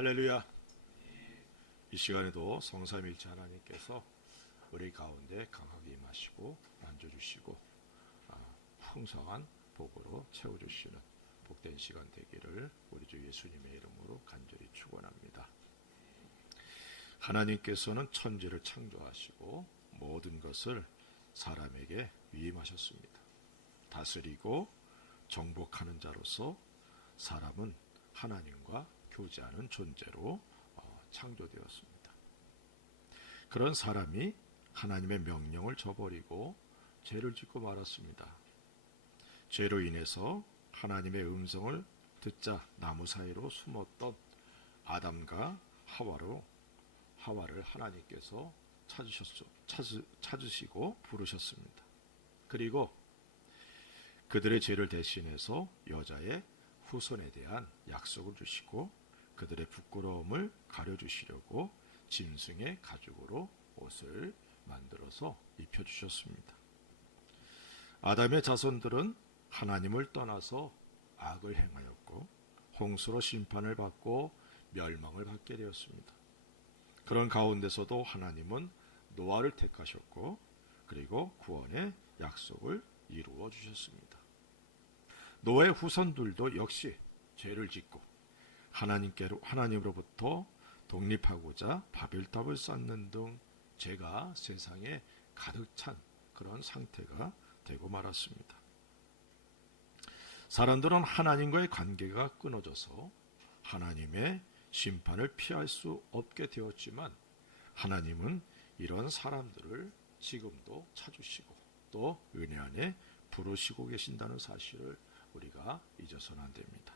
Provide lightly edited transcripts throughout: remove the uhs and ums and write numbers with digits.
할렐루야. 이 시간에도 성삼일체 하나님께서 우리 가운데 강하게 임하시고 만져주시고 풍성한 복으로 채워주시는 복된 시간 되기를 우리 주 예수님의 이름으로 간절히 축원합니다. 하나님께서는 천지를 창조하시고 모든 것을 사람에게 위임하셨습니다. 다스리고 정복하는 자로서 사람은 하나님과 교제하는 존재로 창조되었습니다. 그런 사람이 하나님의 명령을 저버리고 죄를 짓고 말았습니다. 죄로 인해서 하나님의 음성을 듣자 나무 사이로 숨었던 아담과 하와를 하나님께서 찾으시고 부르셨습니다. 그리고 그들의 죄를 대신해서 여자의 후손에 대한 약속을 주시고 그들의 부끄러움을 가려주시려고 짐승의 가죽으로 옷을 만들어서 입혀주셨습니다. 아담의 자손들은 하나님을 떠나서 악을 행하였고 홍수로 심판을 받고 멸망을 받게 되었습니다. 그런 가운데서도 하나님은 노아를 택하셨고 그리고 구원의 약속을 이루어 주셨습니다. 노아의 후손들도 역시 죄를 짓고 하나님으로부터 독립하고자 바벨탑을 쌓는 등 죄가 세상에 가득 찬 그런 상태가 되고 말았습니다. 사람들은 하나님과의 관계가 끊어져서 하나님의 심판을 피할 수 없게 되었지만 하나님은 이런 사람들을 지금도 찾으시고 또 은혜 안에 부르시고 계신다는 사실을 우리가 잊어서는 안 됩니다.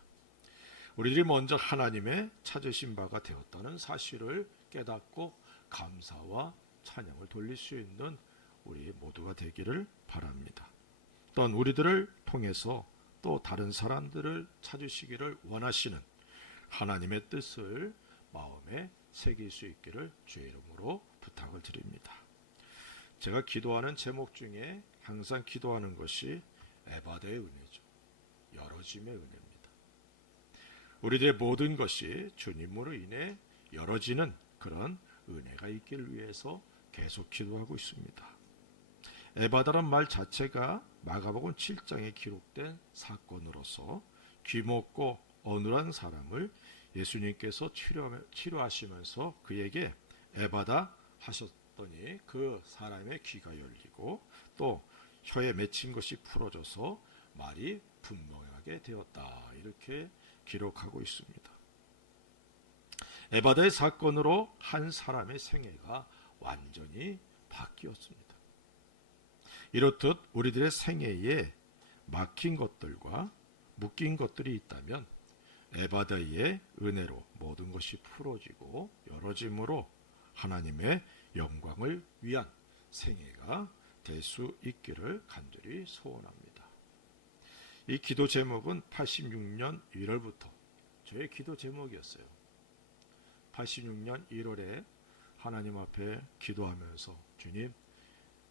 우리들이 먼저 하나님의 찾으신 바가 되었다는 사실을 깨닫고 감사와 찬양을 돌릴 수 있는 우리 모두가 되기를 바랍니다. 또한 우리들을 통해서 또 다른 사람들을 찾으시기를 원하시는 하나님의 뜻을 마음에 새길 수 있기를 주의 이름으로 부탁을 드립니다. 제가 기도하는 제목 중에 항상 기도하는 것이 에바다의 은혜죠. 열어짐의 은혜입니다. 우리들의 모든 것이 주님으로 인해 열어지는 그런 은혜가 있기를 위해서 계속 기도하고 있습니다. 에바다란 말 자체가 마가복음 7장에 기록된 사건으로서 귀먹고 어눌한 사람을 예수님께서 치료하시면서 그에게 에바다 하셨더니 그 사람의 귀가 열리고 또 혀에 맺힌 것이 풀어져서 말이 분명하게 되었다. 이렇게 기록하고 있습니다. 에바다의 사건으로 한 사람의 생애가 완전히 바뀌었습니다. 이렇듯 우리들의 생애에 막힌 것들과 묶인 것들이 있다면 에바다의 은혜로 모든 것이 풀어지고 열어짐으로 하나님의 영광을 위한 생애가 될 수 있기를 간절히 소원합니다. 이 기도 제목은 86년 1월부터 저의 기도 제목이었어요. 86년 1월에 하나님 앞에 기도하면서 주님,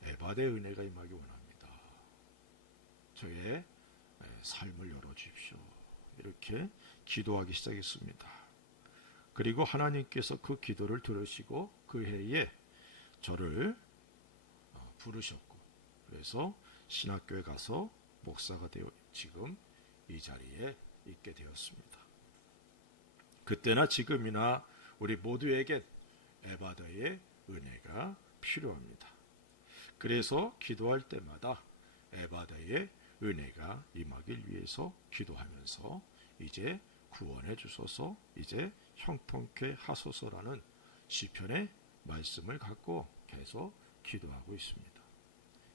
에바다의 은혜가 임하기 원합니다. 저의 삶을 열어주십시오. 이렇게 기도하기 시작했습니다. 그리고 하나님께서 그 기도를 들으시고 그 해에 저를 부르셨고 그래서 신학교에 가서 목사가 되어 지금 이 자리에 있게 되었습니다. 그때나 지금이나 우리 모두에겐 에바다의 은혜가 필요합니다. 그래서 기도할 때마다 에바다의 은혜가 임하길 위해서 기도하면서 이제 구원해 주소서, 이제 형통케 하소서라는 시편의 말씀을 갖고 계속 기도하고 있습니다.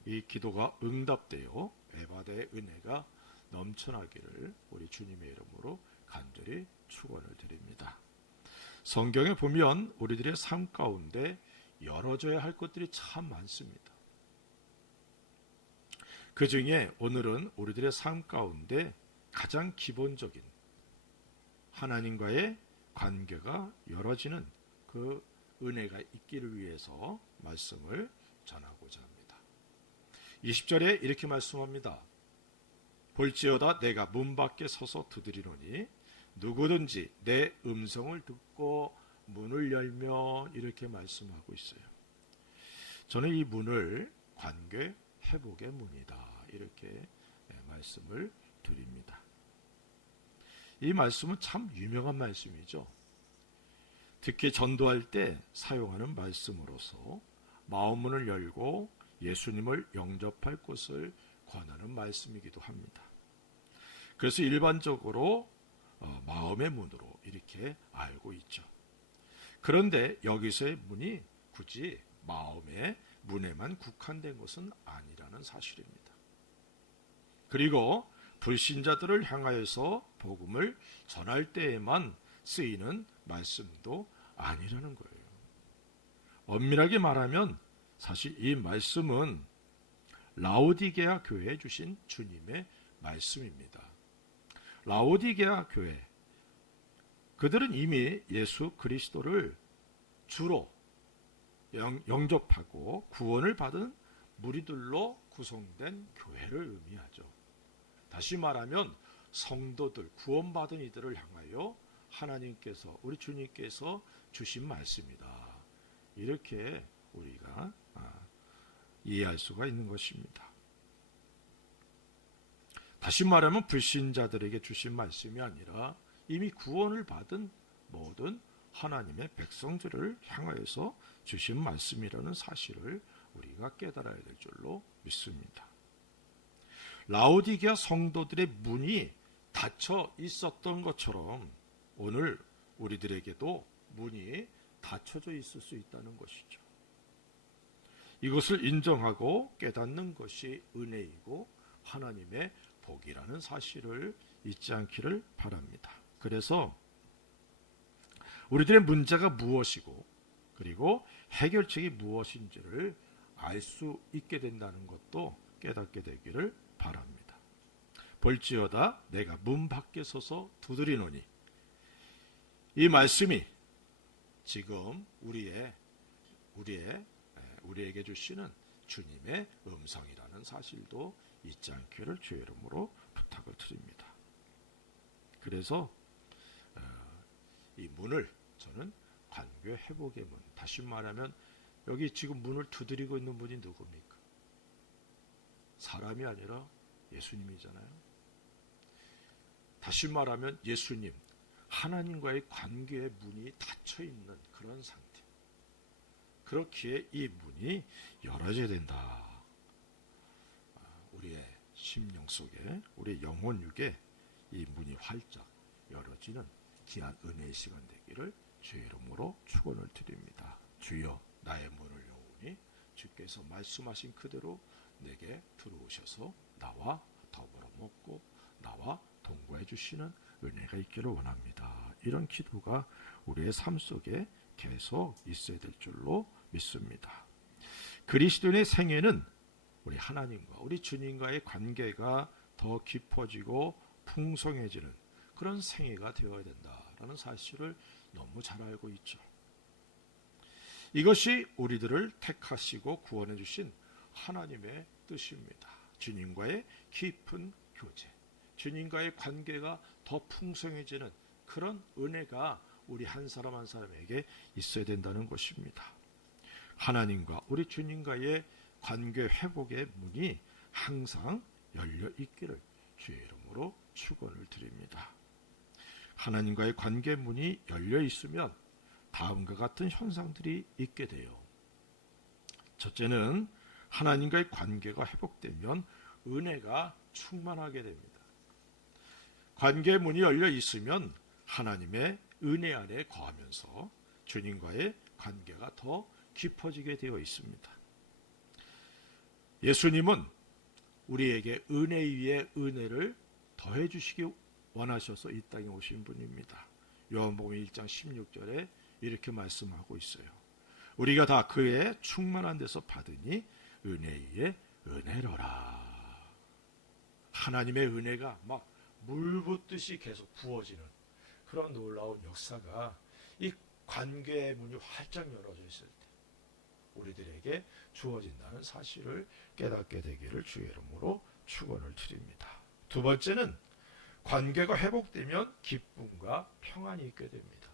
이 기도가 응답되어 에바다의 은혜가 넘쳐나기를 우리 주님의 이름으로 간절히 축원을 드립니다. 성경에 보면 우리들의 삶 가운데 열어져야 할 것들이 참 많습니다. 그 중에 오늘은 우리들의 삶 가운데 가장 기본적인 하나님과의 관계가 열어지는 그 은혜가 있기를 위해서 말씀을 전하고자 합니다. 20절에 이렇게 말씀합니다. 볼지어다 내가 문 밖에 서서 두드리노니 누구든지 내 음성을 듣고 문을 열면 이렇게 말씀하고 있어요. 저는 이 문을 관계 회복의 문이다 이렇게 말씀을 드립니다. 이 말씀은 참 유명한 말씀이죠. 특히 전도할 때 사용하는 말씀으로서 마음문을 열고 예수님을 영접할 것을 권하는 말씀이기도 합니다. 그래서 일반적으로 마음의 문으로 이렇게 알고 있죠. 그런데 여기서의 문이 굳이 마음의 문에만 국한된 것은 아니라는 사실입니다. 그리고 불신자들을 향하여서 복음을 전할 때에만 쓰이는 말씀도 아니라는 거예요. 엄밀하게 말하면 사실 이 말씀은 라오디게아 교회에 주신 주님의 말씀입니다. 라오디게아 교회, 그들은 이미 예수 그리스도를 주로 영접하고 구원을 받은 무리들로 구성된 교회를 의미하죠. 다시 말하면 성도들, 구원받은 이들을 향하여 하나님께서, 우리 주님께서 주신 말씀이다. 이렇게 우리가 이해할 수가 있는 것입니다. 다시 말하면 불신자들에게 주신 말씀이 아니라 이미 구원을 받은 모든 하나님의 백성들을 향하여서 주신 말씀이라는 사실을 우리가 깨달아야 될 줄로 믿습니다. 라오디게아 성도들의 문이 닫혀 있었던 것처럼 오늘 우리들에게도 문이 닫혀져 있을 수 있다는 것이죠. 이것을 인정하고 깨닫는 것이 은혜이고 하나님의 복이라는 사실을 잊지 않기를 바랍니다. 그래서 우리들의 문제가 무엇이고 그리고 해결책이 무엇인지를 알 수 있게 된다는 것도 깨닫게 되기를 바랍니다. 볼지어다 내가 문 밖에 서서 두드리노니, 이 말씀이 지금 우리에게 주시는 주님의 음성이라는 사실도 잊지 않기를 주의 이름으로 부탁을 드립니다. 그래서 이 문을 저는 관계 회복의 문, 다시 말하면 여기 지금 문을 두드리고 있는 분이 누굽니까? 사람이 아니라 예수님이잖아요. 다시 말하면 예수님, 하나님과의 관계의 문이 닫혀 있는 그런 상태. 그렇기에 이 문이 열어져야 된다. 우리의 심령 속에, 우리의 영혼 육에 이 문이 활짝 열어지는 귀한 은혜의 시간 되기를 주의 이름으로 축원을 드립니다. 주여, 나의 문을 여오니 주께서 말씀하신 그대로 내게 들어오셔서 나와 더불어 먹고 나와 동거해 주시는 은혜가 있기를 원합니다. 이런 기도가 우리의 삶 속에 계속 있어야 될 줄로 믿습니다. 그리스도인의 생애는 우리 하나님과 우리 주님과의 관계가 더 깊어지고 풍성해지는 그런 생애가 되어야 된다라는 사실을 너무 잘 알고 있죠. 이것이 우리들을 택하시고 구원해 주신 하나님의 뜻입니다. 주님과의 깊은 교제, 주님과의 관계가 더 풍성해지는 그런 은혜가 우리 한 사람 한 사람에게 있어야 된다는 것입니다. 하나님과 우리 주님과의 관계 회복의 문이 항상 열려 있기를 주의 이름으로 축원을 드립니다. 하나님과의 관계 문이 열려 있으면 다음과 같은 현상들이 있게 돼요. 첫째는 하나님과의 관계가 회복되면 은혜가 충만하게 됩니다. 관계 문이 열려 있으면 하나님의 은혜 안에 거하면서 주님과의 관계가 더 깊어지게 되어 있습니다. 예수님은 우리에게 은혜 위에 은혜를 더해 주시기 원하셔서 이 땅에 오신 분입니다. 요한복음 1장 16절에 이렇게 말씀하고 있어요. 우리가 다 그의 충만한 데서 받으니 은혜 위에 은혜로라. 하나님의 은혜가 막 물 붓듯이 계속 부어지는 그런 놀라운 역사가 이 관계의 문이 활짝 열어져 있을 때 우리들에게 주어진다는 사실을 깨닫게 되기를 주의 이름으로 축원을 드립니다. 두 번째는 관계가 회복되면 기쁨과 평안이 있게 됩니다.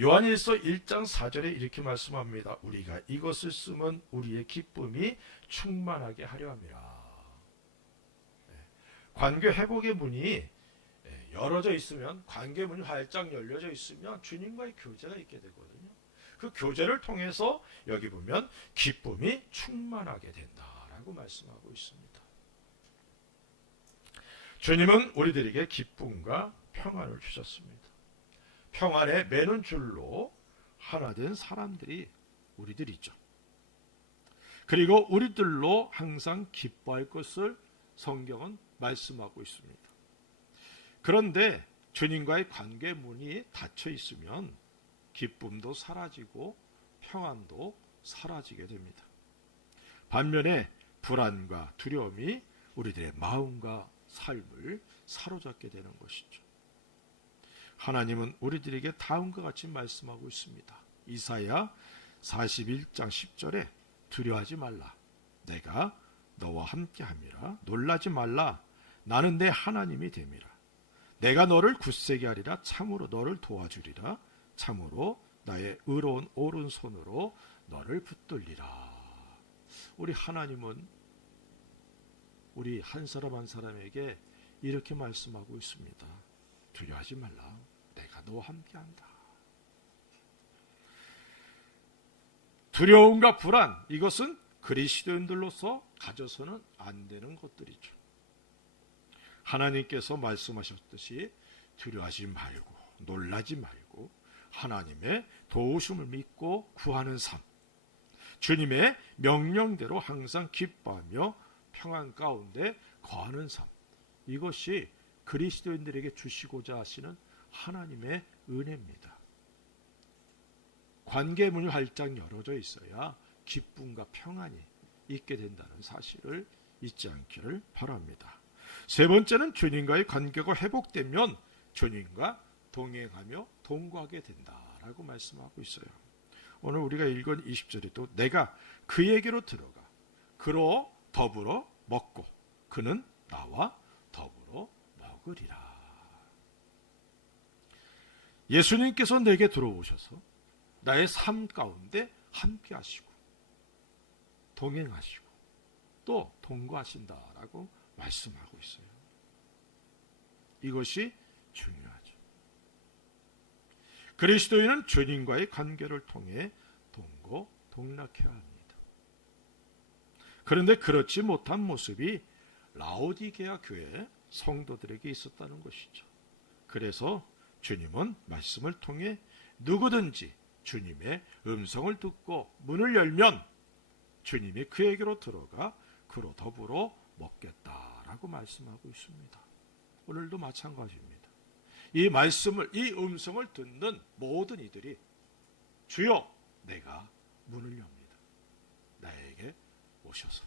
요한일서 1장 4절에 이렇게 말씀합니다. 우리가 이것을 쓰면 우리의 기쁨이 충만하게 하려 함이라. 관계 회복의 문이 열어져 있으면, 관계 문이 활짝 열려져 있으면 주님과의 교제가 있게 되거든요. 그 교제를 통해서 여기 보면 기쁨이 충만하게 된다라고 말씀하고 있습니다. 주님은 우리들에게 기쁨과 평안을 주셨습니다. 평안에 매는 줄로 하나 된 사람들이 우리들이죠. 그리고 우리들로 항상 기뻐할 것을 성경은 말씀하고 있습니다. 그런데 주님과의 관계 문이 닫혀 있으면 기쁨도 사라지고 평안도 사라지게 됩니다. 반면에 불안과 두려움이 우리들의 마음과 삶을 사로잡게 되는 것이죠. 하나님은 우리들에게 다음과 같이 말씀하고 있습니다. 이사야 41장 10절에 두려워하지 말라. 내가 너와 함께함이라. 놀라지 말라. 나는 내 하나님이 됨이라. 내가 너를 굳세게 하리라. 참으로 너를 도와주리라. 참으로 나의 의로운 오른손으로 너를 붙들리라. 우리 하나님은 우리 한 사람 한 사람에게 이렇게 말씀하고 있습니다. 두려워하지 말라. 내가 너와 함께한다. 두려움과 불안, 이것은 그리스도인들로서 가져서는 안 되는 것들이죠. 하나님께서 말씀하셨듯이 두려워하지 말고 놀라지 말고 하나님의 도우심을 믿고 구하는 삶, 주님의 명령대로 항상 기뻐하며 평안 가운데 거하는 삶, 이것이 그리스도인들에게 주시고자 하시는 하나님의 은혜입니다. 관계 문이 활짝 열어져 있어야 기쁨과 평안이 있게 된다는 사실을 잊지 않기를 바랍니다. 세 번째는 주님과의 관계가 회복되면 주님과 동행하며 동거하게 된다라고 말씀하고 있어요. 오늘 우리가 읽은 20절에도 내가 그에게로 들어가 그로 더불어 먹고 그는 나와 더불어 먹으리라. 예수님께서 내게 들어오셔서 나의 삶 가운데 함께 하시고 동행하시고 또 동거하신다라고 말씀하고 있어요. 이것이 중요하죠. 그리스도인은 주님과의 관계를 통해 동거, 동락해야 합니다. 그런데 그렇지 못한 모습이 라오디게아 교회 성도들에게 있었다는 것이죠. 그래서 주님은 말씀을 통해 누구든지 주님의 음성을 듣고 문을 열면 주님이 그에게로 들어가 그로 더불어 먹겠다라고 말씀하고 있습니다. 오늘도 마찬가지입니다. 이 말씀을, 이 음성을 듣는 모든 이들이 주여 내가 문을 엽니다. 나에게 오셔서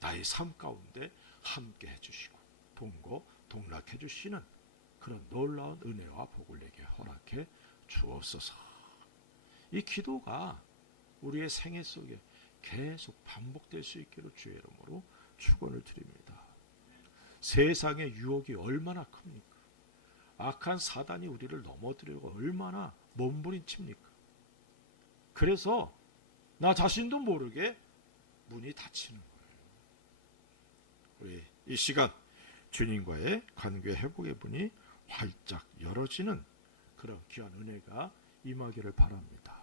나의 삶 가운데 함께 해주시고 동거 동락해 주시는 그런 놀라운 은혜와 복을 내게 허락해 주옵소서. 이 기도가 우리의 생애 속에 계속 반복될 수 있기를 주의 이름으로 축원을 드립니다. 세상의 유혹이 얼마나 큽니까? 악한 사단이 우리를 넘어뜨리고 얼마나 몸부림칩니까? 그래서 나 자신도 모르게 문이 닫히는 거예요. 우리 이 시간 주님과의 관계 회복의 문이 활짝 열어지는 그런 귀한 은혜가 임하기를 바랍니다.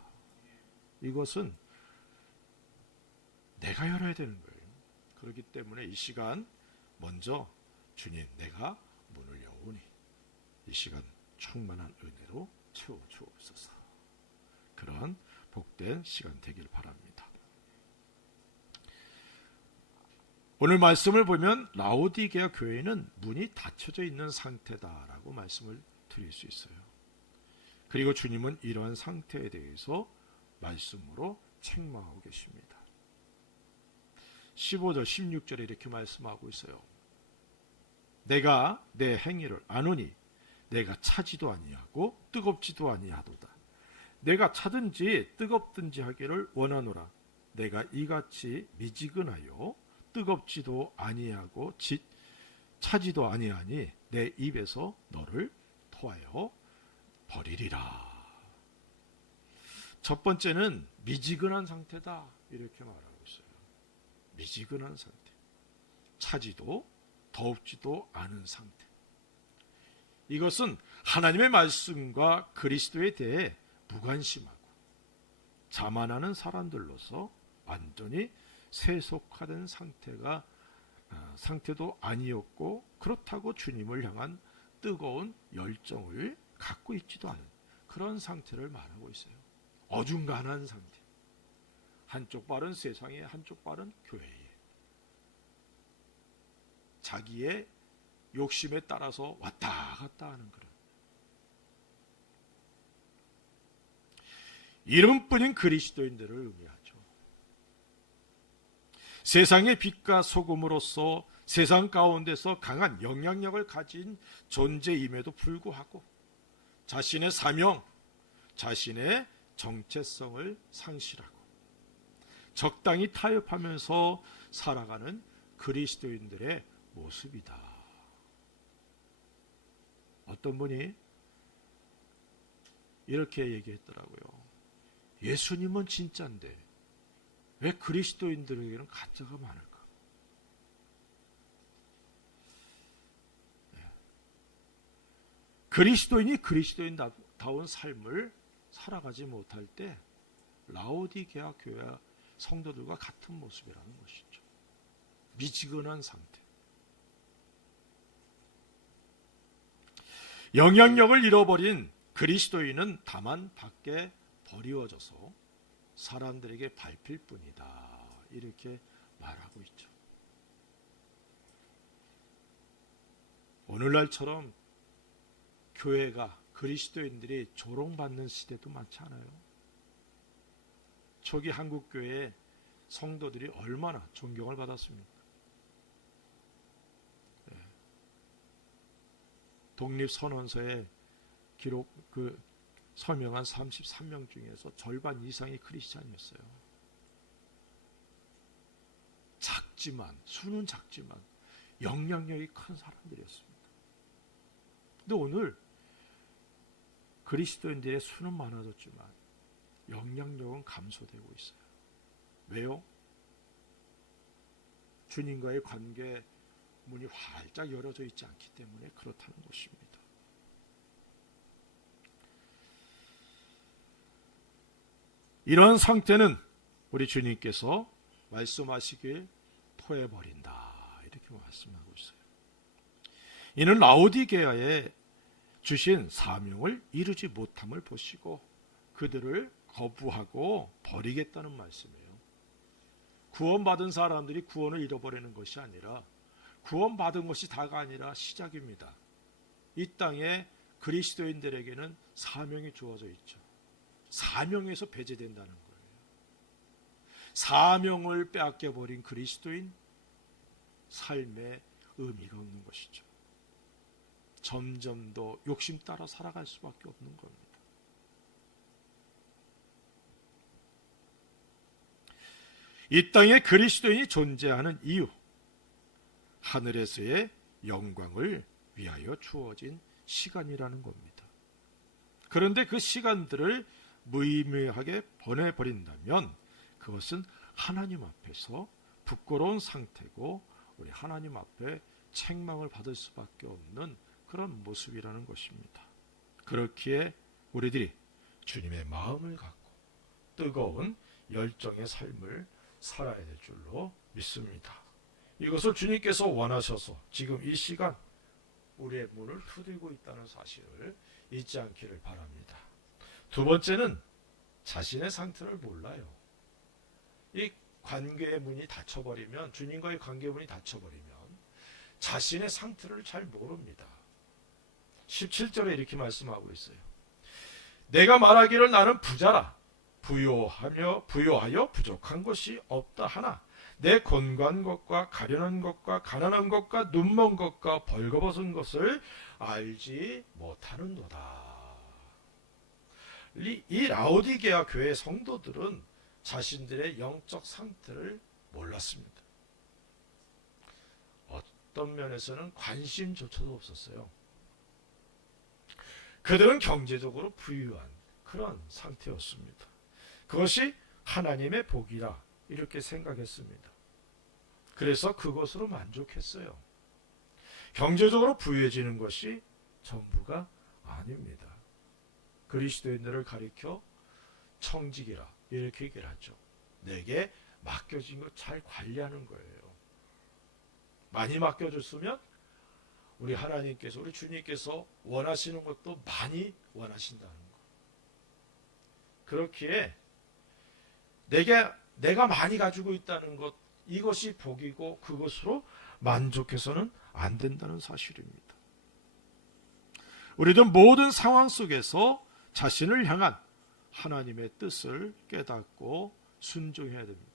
이것은 내가 열어야 되는 거예요. 그렇기 때문에 이 시간 먼저 주님 내가 문을 여오니 이 시간 충만한 은혜로 채워주옵소서. 그런 복된 시간 되길 바랍니다. 오늘 말씀을 보면 라오디게아 교회는 문이 닫혀져 있는 상태다라고 말씀을 드릴 수 있어요. 그리고 주님은 이러한 상태에 대해서 말씀으로 책망하고 계십니다. 15절 16절에 이렇게 말씀하고 있어요. 내가 내 행위를 아노니 내가 차지도 아니하고 뜨겁지도 아니하도다. 내가 차든지 뜨겁든지 하기를 원하노라. 내가 이같이 미지근하여 뜨겁지도 아니하고 차지도 아니하니 내 입에서 너를 토하여 버리리라. 첫 번째는 미지근한 상태다, 이렇게 말하고 있어요. 미지근한 상태. 차지도 더웁지도 않은 상태. 이것은 하나님의 말씀과 그리스도에 대해 무관심하고 자만하는 사람들로서 완전히 세속화된 상태도 아니었고, 그렇다고 주님을 향한 뜨거운 열정을 갖고 있지도 않은 그런 상태를 말하고 있어요. 어중간한 상태. 한쪽 발은 세상에, 한쪽 발은 교회에. 자기의 욕심에 따라서 왔다 갔다 하는 그런, 이름뿐인 그리스도인들을 의미하죠. 세상의 빛과 소금으로서 세상 가운데서 강한 영향력을 가진 존재임에도 불구하고 자신의 사명, 자신의 정체성을 상실하고 적당히 타협하면서 살아가는 그리스도인들의 모습이다. 어떤 분이 이렇게 얘기했더라고요. 예수님은 진짜인데 왜 그리스도인들에게는 가짜가 많을까? 그리스도인이 그리스도인다운 삶을 살아가지 못할 때 라오디게아 교회 성도들과 같은 모습이라는 것이죠. 미지근한 상태. 영향력을 잃어버린 그리스도인은 다만 밖에 버리워져서 사람들에게 밟힐 뿐이다, 이렇게 말하고 있죠. 오늘날처럼 교회가, 그리스도인들이 조롱받는 시대도 많지 않아요? 초기 한국교회의 성도들이 얼마나 존경을 받았습니까? 독립선언서에 기록 서명한 33명 중에서 절반 이상이 크리스찬이었어요. 수는 작지만 영향력이 큰 사람들이었습니다. 근데 오늘 그리스도인들의 수는 많아졌지만 영향력은 감소되고 있어요. 왜요? 주님과의 관계 문이 활짝 열어져 있지 않기 때문에 그렇다는 것입니다. 이런 상태는 우리 주님께서 말씀하시길 토해버린다, 이렇게 말씀하고 있어요. 이는 라오디게아에 주신 사명을 이루지 못함을 보시고 그들을 거부하고 버리겠다는 말씀이에요. 구원받은 사람들이 구원을 잃어버리는 것이 아니라, 구원받은 것이 다가 아니라 시작입니다. 이 땅에 그리스도인들에게는 사명이 주어져 있죠. 사명에서 배제된다는 거예요. 사명을 빼앗겨버린 그리스도인, 삶에 의미가 없는 것이죠. 점점 더 욕심 따라 살아갈 수밖에 없는 겁니다. 이 땅에 그리스도인이 존재하는 이유, 하늘에서의 영광을 위하여 주어진 시간이라는 겁니다. 그런데 그 시간들을 무의미하게 보내버린다면 그것은 하나님 앞에서 부끄러운 상태고 우리 하나님 앞에 책망을 받을 수밖에 없는 그런 모습이라는 것입니다. 그렇기에 우리들이 주님의 마음을 갖고 뜨거운 열정의 삶을 살아야 될 줄로 믿습니다. 이것을 주님께서 원하셔서 지금 이 시간 우리의 문을 두드리고 있다는 사실을 잊지 않기를 바랍니다. 두 번째는 자신의 상태를 몰라요. 이 관계의 문이 닫혀버리면, 주님과의 관계의 문이 닫혀버리면 자신의 상태를 잘 모릅니다. 17절에 이렇게 말씀하고 있어요. 내가 말하기를 나는 부자라. 부요하여 부족한 것이 없다 하나 내 곤고한 것과 가련한 것과 가난한 것과 눈먼 것과 벌거벗은 것을 알지 못하는도다. 이 라오디게아 교회 성도들은 자신들의 영적 상태를 몰랐습니다. 어떤 면에서는 관심조차도 없었어요. 그들은 경제적으로 부유한 그런 상태였습니다. 그것이 하나님의 복이라 이렇게 생각했습니다. 그래서 그것으로 만족했어요. 경제적으로 부유해지는 것이 전부가 아닙니다. 그리스도인들을 가리켜 청직이라 이렇게 얘기를 하죠. 내게 맡겨진 것 잘 관리하는 거예요. 많이 맡겨줬으면 우리 하나님께서, 우리 주님께서 원하시는 것도 많이 원하신다는 거. 그렇기에 내가 많이 가지고 있다는 것, 이것이 복이고 그것으로 만족해서는 안 된다는 사실입니다. 우리도 모든 상황 속에서 자신을 향한 하나님의 뜻을 깨닫고 순종해야 됩니다.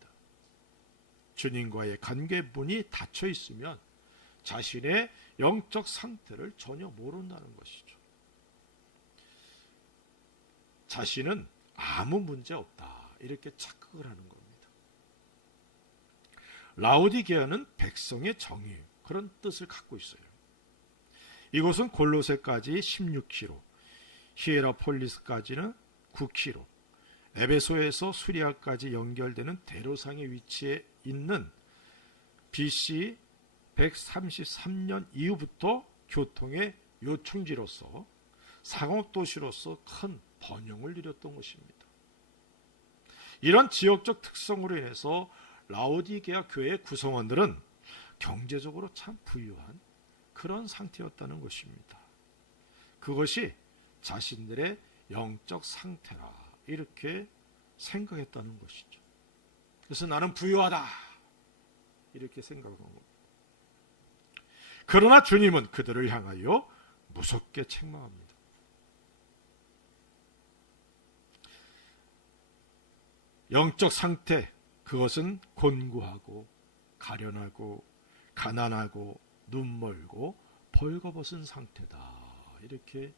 주님과의 관계 문이 닫혀 있으면 자신의 영적 상태를 전혀 모른다는 것이죠. 자신은 아무 문제 없다 이렇게 착각을 하는 겁니다. 라오디게아는 백성의 정의 그런 뜻을 갖고 있어요. 이곳은 골로새까지 16km, 히에라폴리스까지는 9km, 에베소에서 수리아까지 연결되는 대로상에 위치해 있는 BC 133년 이후부터 교통의 요충지로서 상업도시로서 큰 번영을 이뤘던 것입니다. 이런 지역적 특성으로 인해서 라오디게아 교회의 구성원들은 경제적으로 참 부유한 그런 상태였다는 것입니다. 그것이 자신들의 영적 상태라 이렇게 생각했다는 것이죠. 그래서 나는 부유하다 이렇게 생각한 겁니다. 그러나 주님은 그들을 향하여 무섭게 책망합니다. 영적 상태, 그것은 곤고하고 가련하고 가난하고 눈멀고 벌거벗은 상태다 이렇게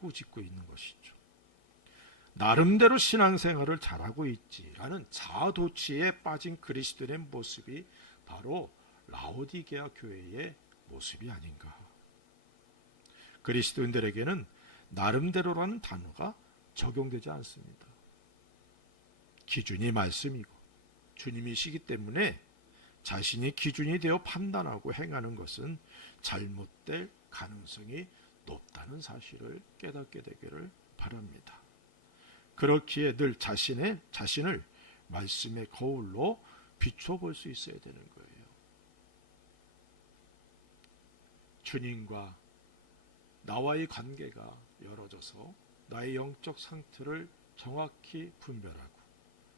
꾸짖고 있는 것이죠. 나름대로 신앙생활을 잘하고 있지라는 자아도취에 빠진 그리스도인의 모습이 바로 라오디게아 교회의 모습이 아닌가. 그리스도인들에게는 나름대로라는 단어가 적용되지 않습니다. 기준이 말씀이고 주님이시기 때문에 자신이 기준이 되어 판단하고 행하는 것은 잘못될 가능성이 높다는 사실을 깨닫게 되기를 바랍니다. 그렇기에 늘 자신을 말씀의 거울로 비춰볼 수 있어야 되는 거예요. 주님과 나와의 관계가 열어져서 나의 영적 상태를 정확히 분별하고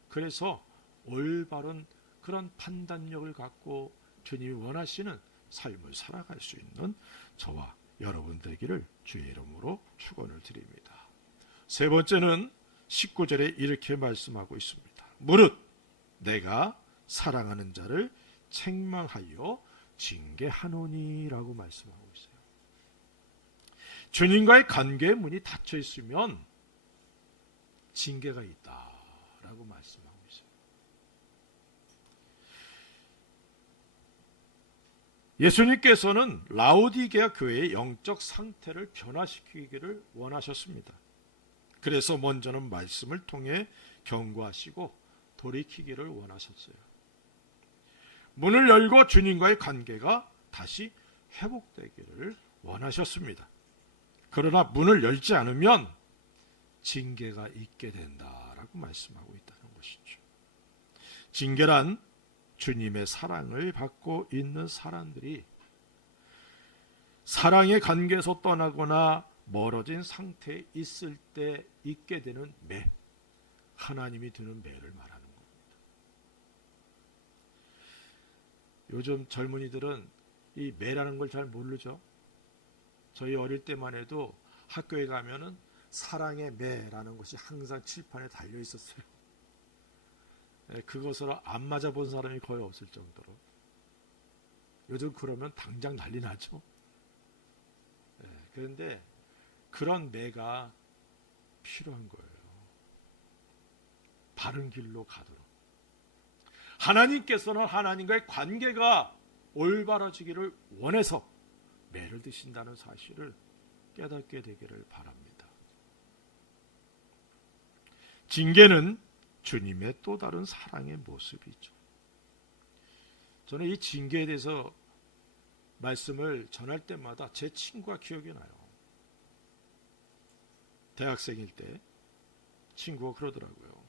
그래서 올바른 그런 판단력을 갖고 주님이 원하시는 삶을 살아갈 수 있는 저와 여러분 되기를 주의 이름으로 축원을 드립니다. 세 번째는 19절에 이렇게 말씀하고 있습니다. 무릇 내가 사랑하는 자를 책망하여 징계하노니라고 말씀하고 있어요. 주님과의 관계의 문이 닫혀 있으면 징계가 있다라고 말씀하고 있어요. 예수님께서는 라오디게아 교회의 영적 상태를 변화시키기를 원하셨습니다. 그래서 먼저는 말씀을 통해 경고하시고 돌이키기를 원하셨어요. 문을 열고 주님과의 관계가 다시 회복되기를 원하셨습니다. 그러나 문을 열지 않으면 징계가 있게 된다라고 말씀하고 있다는 것이죠. 징계란 주님의 사랑을 받고 있는 사람들이 사랑의 관계에서 떠나거나 멀어진 상태에 있을 때 있게 되는 매, 하나님이 드는 매를 말하는 겁니다. 요즘 젊은이들은 이 매라는 걸 잘 모르죠. 저희 어릴 때만 해도 학교에 가면은 사랑의 매라는 것이 항상 칠판에 달려 있었어요. 그것을 안 맞아본 사람이 거의 없을 정도로. 요즘 그러면 당장 난리 나죠. 그런데 그런 매가 필요한 거예요. 바른 길로 가도록. 하나님께서는 하나님과의 관계가 올바라지기를 원해서 매를 드신다는 사실을 깨닫게 되기를 바랍니다. 징계는 주님의 또 다른 사랑의 모습이죠. 저는 이 징계에 대해서 말씀을 전할 때마다 제 친구가 기억이 나요. 대학생일 때 친구가 그러더라고요.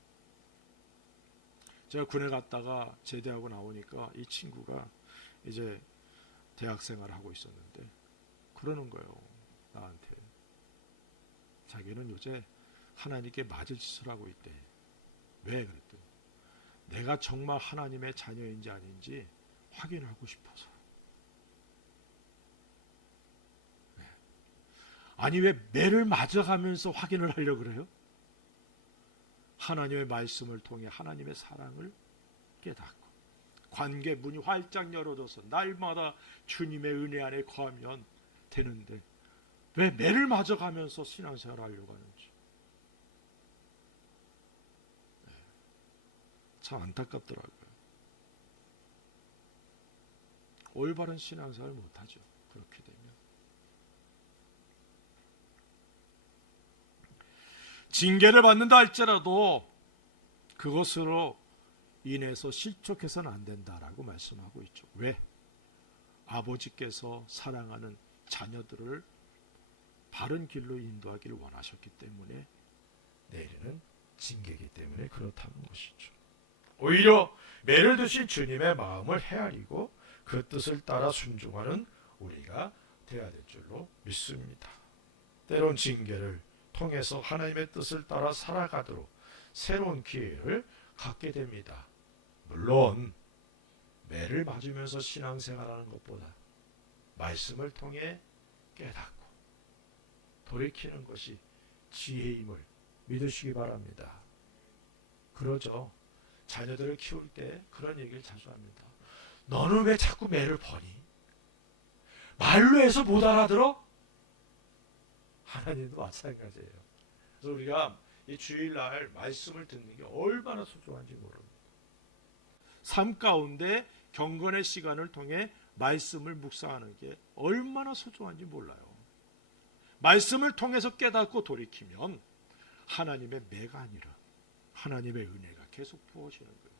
제가 군에 갔다가 제대하고 나오니까 이 친구가 이제 대학생활을 하고 있었는데 그러는 거예요. 나한테. 자기는 요새 하나님께 맞을 짓을 하고 있대. 왜 그랬더니 내가 정말 하나님의 자녀인지 아닌지 확인하고 싶어서. 네. 아니 왜 매를 맞아가면서 확인을 하려고 그래요? 하나님의 말씀을 통해 하나님의 사랑을 깨닫고 관계 문이 활짝 열어져서 날마다 주님의 은혜 안에 거하면 되는데 왜 매를 맞아가면서 신앙생활을 하려고 하는지 참 안타깝더라고요. 올바른 신앙생활 못하죠. 그렇게 되면 징계를 받는다 할지라도 그것으로 인해서 실족해서는 안 된다라고 말씀하고 있죠. 왜? 아버지께서 사랑하는 자녀들을 바른 길로 인도하기를 원하셨기 때문에 내리는 징계이기 때문에 그렇다는 것이죠. 오히려 매를 드신 주님의 마음을 헤아리고 그 뜻을 따라 순종하는 우리가 되어야 될 줄로 믿습니다. 때론 징계를 통해서 하나님의 뜻을 따라 살아가도록 새로운 기회를 갖게 됩니다. 물론 매를 맞으면서 신앙생활하는 것보다 말씀을 통해 깨닫고 돌이키는 것이 지혜임을 믿으시기 바랍니다. 그러죠. 자녀들을 키울 때 그런 얘기를 자주 합니다. 너는 왜 자꾸 매를 버니? 말로 해서 못 알아들어? 하나님도 마찬가지예요. 그래서 우리가 이 주일날 말씀을 듣는 게 얼마나 소중한지 모릅니다. 삶 가운데 경건의 시간을 통해 말씀을 묵상하는 게 얼마나 소중한지 몰라요. 말씀을 통해서 깨닫고 돌이키면 하나님의 매가 아니라 하나님의 은혜가 계속 부어지는 거예요.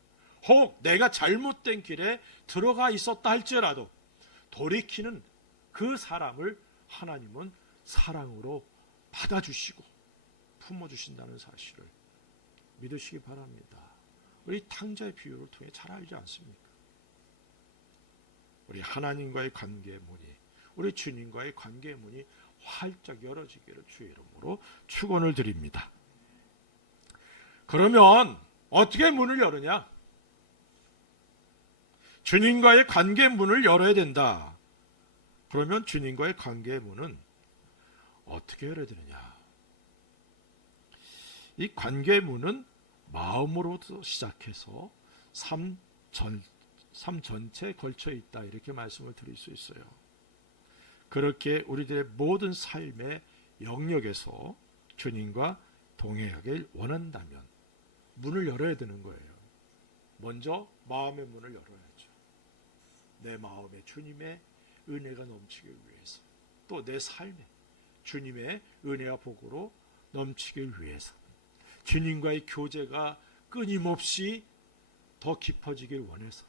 혹 내가 잘못된 길에 들어가 있었다 할지라도 돌이키는 그 사람을 하나님은 사랑으로 받아주시고 품어주신다는 사실을 믿으시기 바랍니다. 우리 탕자의 비유를 통해 잘 알지 않습니까? 우리 하나님과의 관계의 문이, 우리 주님과의 관계의 문이 활짝 열어지기를 주의 이름으로 축원을 드립니다. 그러면 어떻게 문을 열느냐? 주님과의 관계의 문을 열어야 된다. 그러면 주님과의 관계의 문은 어떻게 열어야 되느냐? 이 관계의 문은 마음으로부터 시작해서 삶 전체에 걸쳐 있다. 이렇게 말씀을 드릴 수 있어요. 그렇게 우리들의 모든 삶의 영역에서 주님과 동행하길 원한다면 문을 열어야 되는 거예요. 먼저 마음의 문을 열어야죠. 내 마음에 주님의 은혜가 넘치길 위해서, 또 내 삶에 주님의 은혜와 복으로 넘치길 위해서, 주님과의 교제가 끊임없이 더 깊어지길 원해서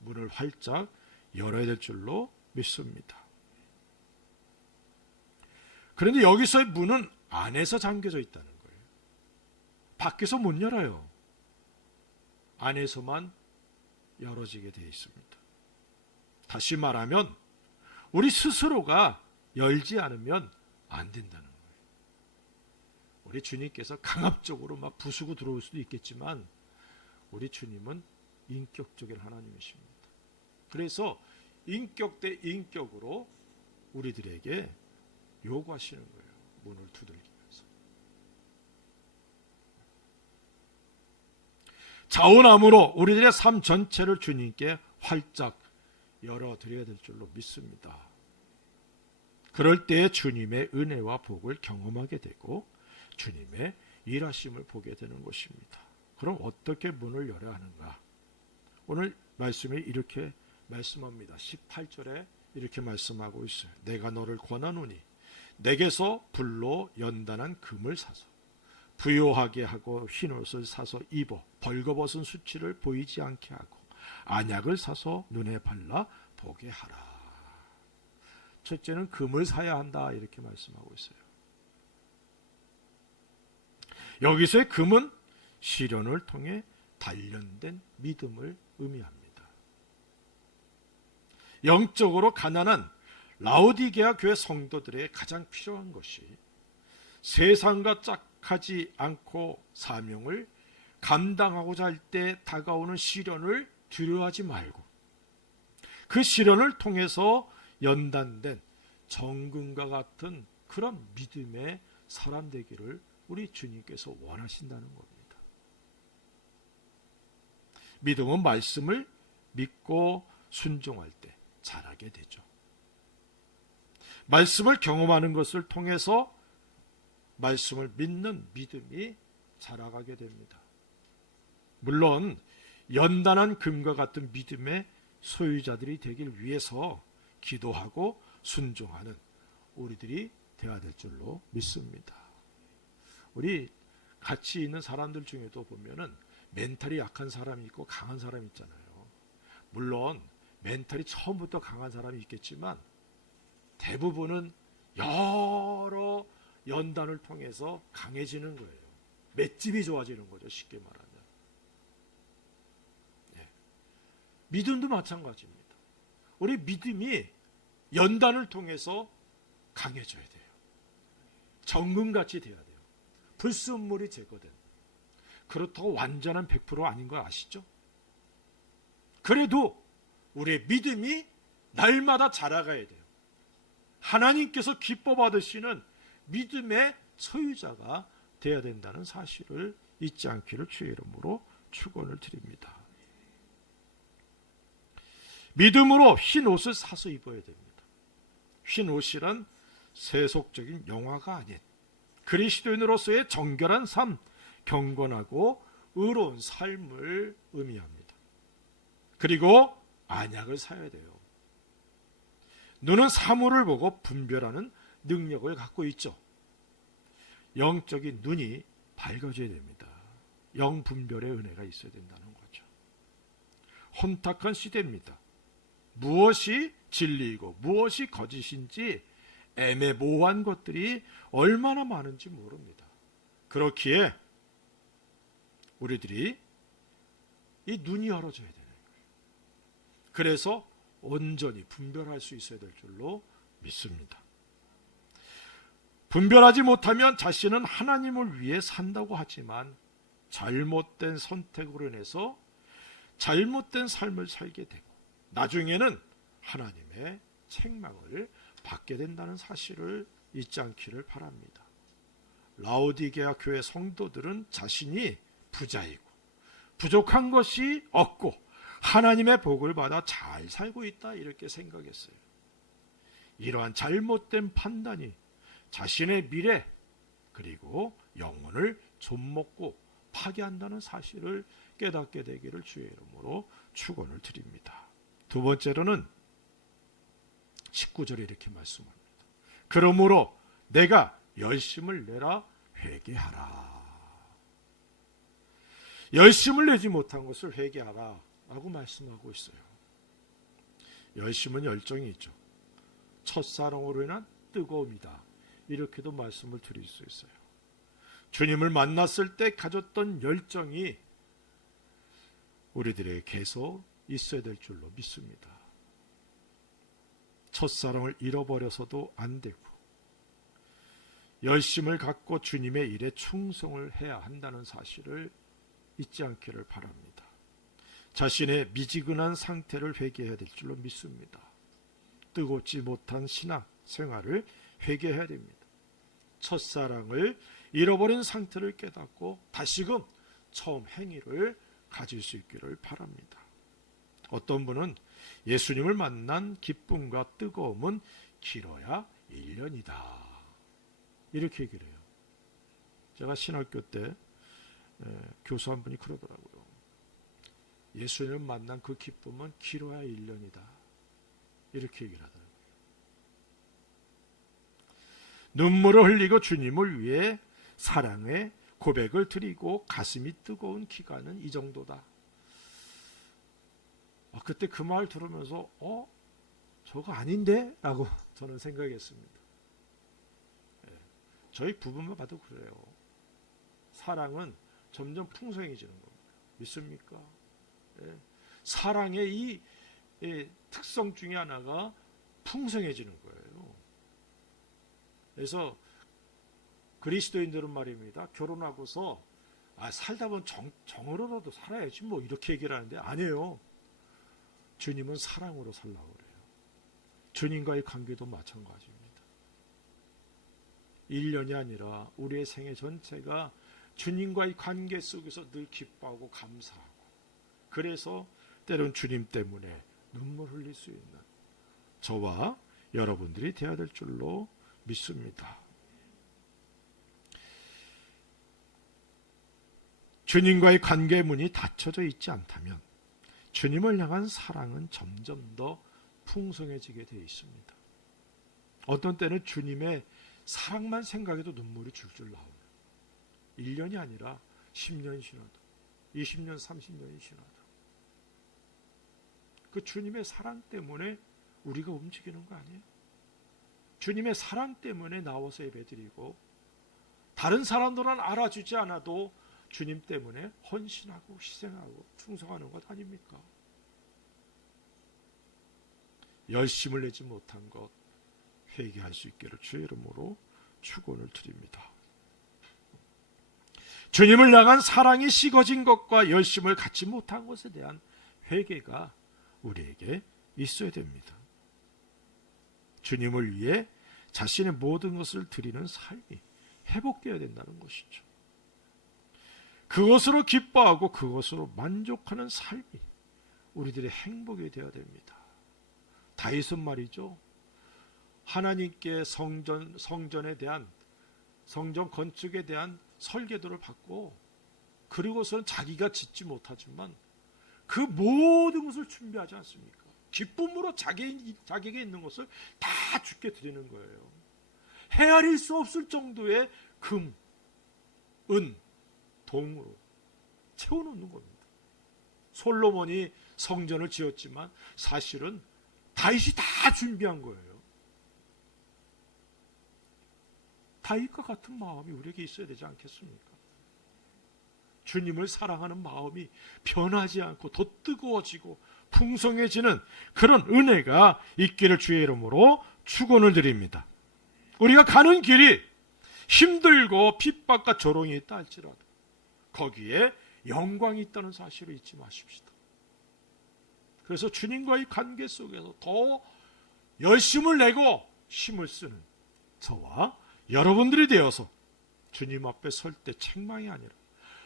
문을 활짝 열어야 될 줄로 믿습니다. 그런데 여기서의 문은 안에서 잠겨져 있다는 거예요. 밖에서 못 열어요. 안에서만 열어지게 되어 있습니다. 다시 말하면 우리 스스로가 열지 않으면 안 된다는 거예요. 우리 주님께서 강압적으로 막 부수고 들어올 수도 있겠지만 우리 주님은 인격적인 하나님이십니다. 그래서 인격 대 인격으로 우리들에게 요구하시는 거예요. 문을 두들기면서. 자원함으로 우리들의 삶 전체를 주님께 활짝 열어드려야 될 줄로 믿습니다. 그럴 때 주님의 은혜와 복을 경험하게 되고 주님의 일하심을 보게 되는 것입니다. 그럼 어떻게 문을 열어야 하는가? 오늘 말씀에 이렇게 말씀합니다. 18절에 이렇게 말씀하고 있어요. 내가 너를 권하노니 내게서 불로 연단한 금을 사서 부요하게 하고 흰옷을 사서 입어 벌거벗은 수치를 보이지 않게 하고 안약을 사서 눈에 발라 보게 하라. 첫째는 금을 사야 한다 이렇게 말씀하고 있어요. 여기서의 금은 시련을 통해 단련된 믿음을 의미합니다. 영적으로 가난한 라오디게아 교회 성도들의 가장 필요한 것이 세상과 짝하지 않고 사명을 감당하고자 할 때 다가오는 시련을 두려워하지 말고 그 시련을 통해서 연단된 정금과 같은 그런 믿음의 사람 되기를 우리 주님께서 원하신다는 겁니다. 믿음은 말씀을 믿고 순종할 때 자라게 되죠. 말씀을 경험하는 것을 통해서 말씀을 믿는 믿음이 자라가게 됩니다. 물론 연단한 금과 같은 믿음의 소유자들이 되길 위해서 기도하고 순종하는 우리들이 되어야 될 줄로 믿습니다. 우리 같이 있는 사람들 중에도 보면은 멘탈이 약한 사람이 있고 강한 사람이 있잖아요. 물론 멘탈이 처음부터 강한 사람이 있겠지만 대부분은 여러 연단을 통해서 강해지는 거예요. 맷집이 좋아지는 거죠. 쉽게 말하면. 네. 믿음도 마찬가지입니다. 우리 믿음이 연단을 통해서 강해져야 돼요. 정금같이 돼야 돼요. 불순물이 제거된. 그렇다고 완전한 100% 아닌 거 아시죠? 그래도 우리의 믿음이 날마다 자라가야 돼요. 하나님께서 기뻐 받으시는 믿음의 소유자가 되어야 된다는 사실을 잊지 않기를 주의 이름으로 축원을 드립니다. 믿음으로 흰 옷을 사서 입어야 됩니다. 흰 옷이란 세속적인 영화가 아닌 그리스도인으로서의 정결한 삶, 경건하고 의로운 삶을 의미합니다. 그리고 안약을 사야 돼요. 눈은 사물을 보고 분별하는 능력을 갖고 있죠. 영적인 눈이 밝아져야 됩니다. 영분별의 은혜가 있어야 된다는 거죠. 혼탁한 시대입니다. 무엇이 진리이고 무엇이 거짓인지 애매모호한 것들이 얼마나 많은지 모릅니다. 그렇기에 우리들이 이 눈이 열어져야 되는 거예요. 그래서 온전히 분별할 수 있어야 될 줄로 믿습니다. 분별하지 못하면 자신은 하나님을 위해 산다고 하지만 잘못된 선택으로 인해서 잘못된 삶을 살게 되고 나중에는 하나님의 책망을 받게 된다는 사실을 잊지 않기를 바랍니다. 라오디게아 교회 성도들은 자신이 부자이고 부족한 것이 없고 하나님의 복을 받아 잘 살고 있다 이렇게 생각했어요. 이러한 잘못된 판단이 자신의 미래 그리고 영혼을 좀먹고 파괴한다는 사실을 깨닫게 되기를 주의 이름으로 축원을 드립니다. 두 번째로는 19절에 이렇게 말씀합니다. 그러므로 내가 열심을 내라 회개하라. 열심을 내지 못한 것을 회개하라 라고 말씀하고 있어요. 열심은 열정이 있죠. 첫사랑으로 인한 뜨거움이다. 이렇게도 말씀을 드릴 수 있어요. 주님을 만났을 때 가졌던 열정이 우리들에게 계속 있어야 될 줄로 믿습니다. 첫사랑을 잃어버려서도 안 되고 열심을 갖고 주님의 일에 충성을 해야 한다는 사실을 잊지 않기를 바랍니다. 자신의 미지근한 상태를 회개해야 될 줄로 믿습니다. 뜨겁지 못한 신앙 생활을 회개해야 됩니다. 첫사랑을 잃어버린 상태를 깨닫고 다시금 처음 행위를 가질 수 있기를 바랍니다. 어떤 분은 예수님을 만난 기쁨과 뜨거움은 길어야 1년이다. 이렇게 얘기를 해요. 제가 신학교 때 교수 한 분이 그러더라고요. 예수님을 만난 그 기쁨은 길어야 1년이다. 이렇게 얘기를 하더라고요. 눈물을 흘리고 주님을 위해 사랑의 고백을 드리고 가슴이 뜨거운 기간은 이 정도다. 그때 그 말 들으면서 저거 아닌데? 라고 저는 생각했습니다. 저희 부부만 봐도 그래요. 사랑은 점점 풍성해지는 겁니다. 믿습니까? 사랑의 이 특성 중에 하나가 풍성해지는 거예요. 그래서 그리스도인들은 말입니다. 결혼하고서 살다 보면 정으로라도 살아야지 뭐 이렇게 얘기를 하는데 아니에요. 주님은 사랑으로 살라고 그래요. 주님과의 관계도 마찬가지입니다. 1년이 아니라 우리의 생애 전체가 주님과의 관계 속에서 늘 기뻐하고 감사하고, 그래서 때론 주님 때문에 눈물 흘릴 수 있는 저와 여러분들이 되어야 될 줄로 믿습니다. 주님과의 관계 문이 닫혀져 있지 않다면 주님을 향한 사랑은 점점 더 풍성해지게 되어 있습니다. 어떤 때는 주님의 사랑만 생각해도 눈물이 줄줄 나옵니다. 1년이 아니라 10년이 지나도 20년, 30년이 지나도 그 주님의 사랑 때문에 우리가 움직이는 거 아니에요? 주님의 사랑 때문에 나와서 예배드리고 다른 사람들은 알아주지 않아도 주님 때문에 헌신하고 희생하고 충성하는 것 아닙니까? 열심을 내지 못한 것 회개할 수 있기를 주의 이름으로 축원을 드립니다. 주님을 향한 사랑이 식어진 것과 열심을 갖지 못한 것에 대한 회개가 우리에게 있어야 됩니다. 주님을 위해 자신의 모든 것을 드리는 삶이 회복되어야 된다는 것이죠. 그것으로 기뻐하고 그것으로 만족하는 삶이 우리들의 행복이 되어야 됩니다. 다윗은 말이죠, 하나님께 성전에 대한, 성전 건축에 대한 설계도를 받고, 그리고서는 자기가 짓지 못하지만 그 모든 것을 준비하지 않습니까? 기쁨으로 자기에게 있는 것을 다 주께 드리는 거예요. 헤아릴 수 없을 정도의 금, 은, 동으로 채워놓는 겁니다. 솔로몬이 성전을 지었지만 사실은 다윗이 다 준비한 거예요. 다윗과 같은 마음이 우리에게 있어야 되지 않겠습니까? 주님을 사랑하는 마음이 변하지 않고 더 뜨거워지고 풍성해지는 그런 은혜가 있기를 주의 이름으로 축원을 드립니다. 우리가 가는 길이 힘들고 핍박과 조롱이 있다 할지라도 거기에 영광이 있다는 사실을 잊지 마십시다. 그래서 주님과의 관계 속에서 더 열심을 내고 힘을 쓰는 저와 여러분들이 되어서 주님 앞에 설 때 책망이 아니라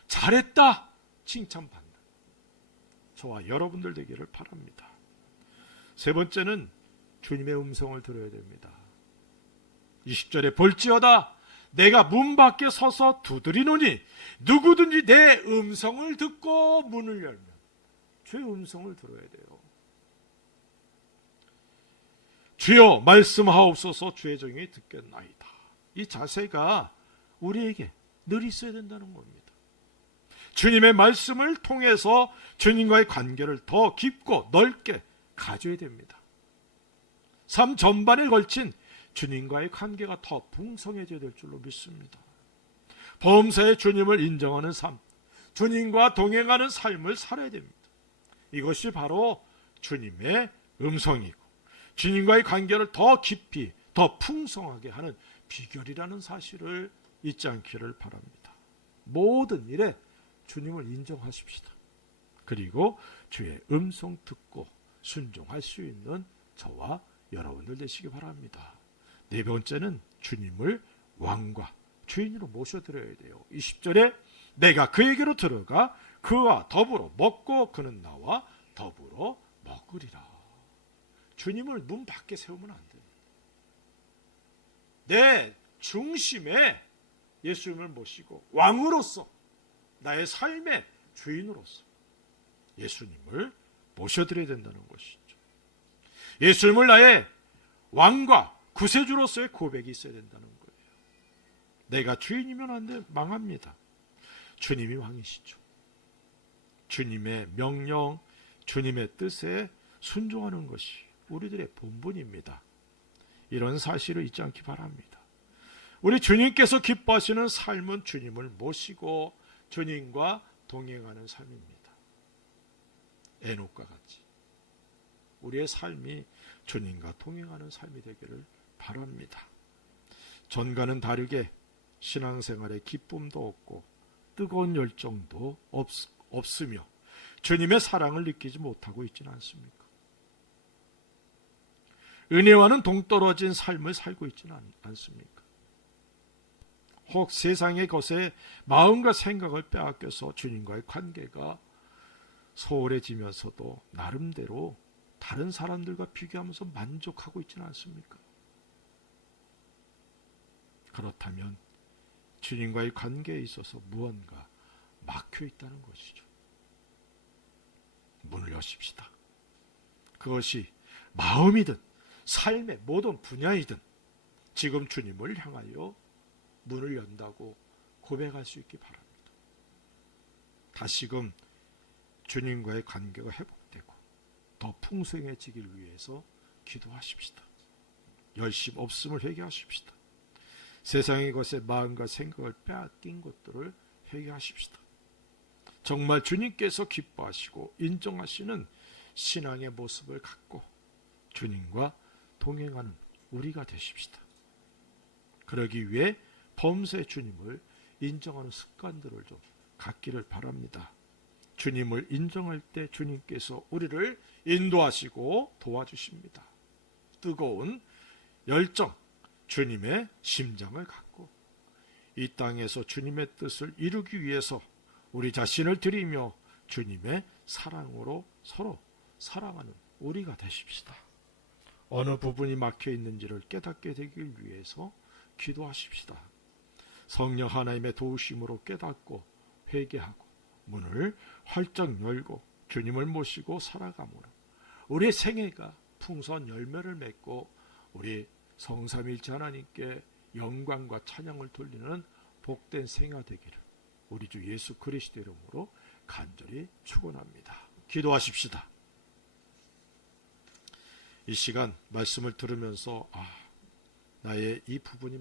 잘했다 칭찬받는 저와 여러분들 되기를 바랍니다. 세 번째는 주님의 음성을 들어야 됩니다. 20절에 볼지어다 내가 문 밖에 서서 두드리노니 누구든지 내 음성을 듣고 문을 열면, 주의 음성을 들어야 돼요. 주여 말씀하옵소서 주의 종이 듣겠나이다. 이 자세가 우리에게 늘 있어야 된다는 겁니다. 주님의 말씀을 통해서 주님과의 관계를 더 깊고 넓게 가져야 됩니다. 삶 전반에 걸친 주님과의 관계가 더 풍성해져야 될 줄로 믿습니다. 범사에 주님을 인정하는 삶, 주님과 동행하는 삶을 살아야 됩니다. 이것이 바로 주님의 음성이고 주님과의 관계를 더 깊이 더 풍성하게 하는 비결이라는 사실을 잊지 않기를 바랍니다. 모든 일에 주님을 인정하십시다. 그리고 주의 음성 듣고 순종할 수 있는 저와 여러분들 되시기 바랍니다. 네 번째는 주님을 왕과 주인으로 모셔드려야 돼요. 20절에 내가 그에게로 들어가 그와 더불어 먹고 그는 나와 더불어 먹으리라. 주님을 문 밖에 세우면 안 돼요. 내 중심에 예수님을 모시고 왕으로서 나의 삶의 주인으로서 예수님을 모셔드려야 된다는 것이죠. 예수님을 나의 왕과 구세주로서의 고백이 있어야 된다는 거예요. 내가 주인이면 안 돼, 망합니다. 주님이 왕이시죠. 주님의 명령, 주님의 뜻에 순종하는 것이 우리들의 본분입니다. 이런 사실을 잊지 않기 바랍니다. 우리 주님께서 기뻐하시는 삶은 주님을 모시고 주님과 동행하는 삶입니다. 에녹과 같이 우리의 삶이 주님과 동행하는 삶이 되기를 바랍니다. 전과는 다르게 신앙생활에 기쁨도 없고 뜨거운 열정도 없으며 주님의 사랑을 느끼지 못하고 있지는 않습니까? 은혜와는 동떨어진 삶을 살고 있지는 않습니까? 혹 세상의 것에 마음과 생각을 빼앗겨서 주님과의 관계가 소홀해지면서도 나름대로 다른 사람들과 비교하면서 만족하고 있지는 않습니까? 그렇다면 주님과의 관계에 있어서 무언가 막혀 있다는 것이죠. 문을 여십시다. 그것이 마음이든 삶의 모든 분야이든 지금 주님을 향하여 문을 연다고 고백할 수 있기 바랍니다. 다시금 주님과의 관계가 회복되고 더 풍성해지길 위해서 기도하십시다. 열심 없음을 회개하십시다. 세상의 것에 마음과 생각을 빼앗긴 것들을 회개하십시다. 정말 주님께서 기뻐하시고 인정하시는 신앙의 모습을 갖고 주님과 동행하는 우리가 되십시다. 그러기 위해 범사의 주님을 인정하는 습관들을 좀 갖기를 바랍니다. 주님을 인정할 때 주님께서 우리를 인도하시고 도와주십니다. 뜨거운 열정, 주님의 심장을 갖고 이 땅에서 주님의 뜻을 이루기 위해서 우리 자신을 드리며 주님의 사랑으로 서로 사랑하는 우리가 되십시다. 어느 부분이 막혀 있는지를 깨닫게 되길 위해서 기도하십시다. 성령 하나님의 도우심으로 깨닫고 회개하고 문을 활짝 열고 주님을 모시고 살아가므로 우리의 생애가 풍성한 열매를 맺고 우리 성삼일체 하나님께 영광과 찬양을 돌리는 복된 생애가 되기를 우리 주 예수 그리스도 이름으로 간절히 축원합니다. 기도하십시다. 이 시간 말씀을 들으면서 나의 이 부분이